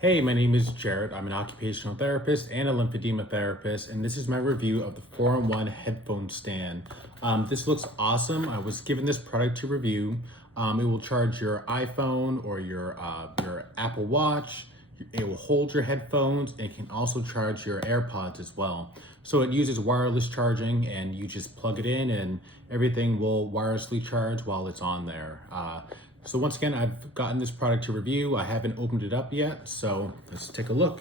Hey, my name is Jared. I'm an occupational therapist and a lymphedema therapist, and this is my review of the 4-in-1 headphone stand. This looks awesome. I was given this product to review. It will charge your iPhone or your Apple Watch. It will hold your headphones, and it can also charge your AirPods as well. So it uses wireless charging, and you just plug it in, and everything will wirelessly charge while it's on there. So once again, I've gotten this product to review. I haven't opened it up yet, so let's take a look.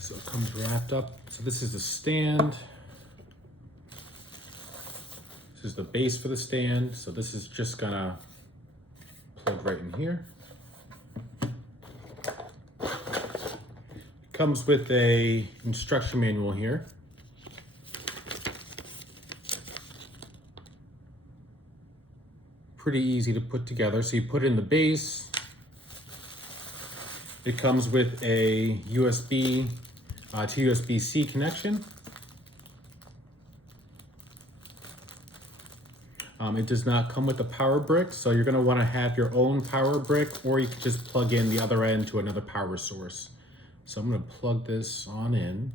So it comes wrapped up. So this is the stand. This is the base for the stand. So this is just gonna plug right in here. Comes with a instruction manual here. Pretty easy to put together. So you put in the base. It comes with a USB to USB-C connection. It does not come with a power brick, so you're gonna wanna have your own power brick, or you can just plug in the other end to another power source. So I'm gonna plug this on in.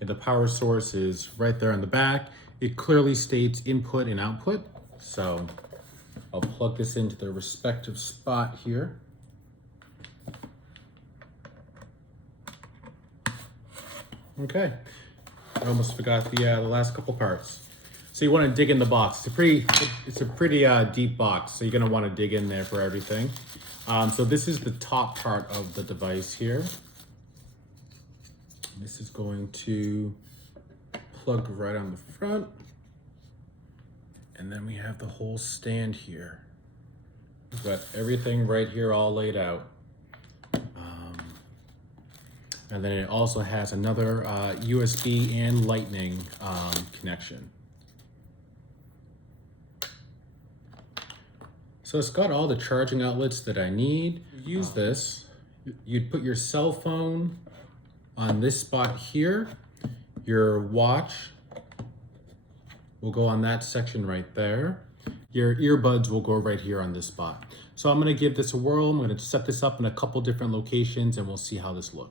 And the power source is right there in the back. It clearly states input and output. So I'll plug this into the respective spot here. Okay, I almost forgot the last couple parts. So you wanna dig in the box. It's a pretty deep box, so you're gonna wanna dig in there for everything. So this is the top part of the device here. This is going to plug right on the front. And then we have the whole stand here. We've got everything right here all laid out. And then it also has another USB and Lightning connection. So it's got all the charging outlets that I need. Use this. You'd put your cell phone on this spot here. Your watch will go on that section right there. Your earbuds will go right here on this spot. So I'm gonna give this a whirl. I'm gonna set this up in a couple different locations and we'll see how this looks.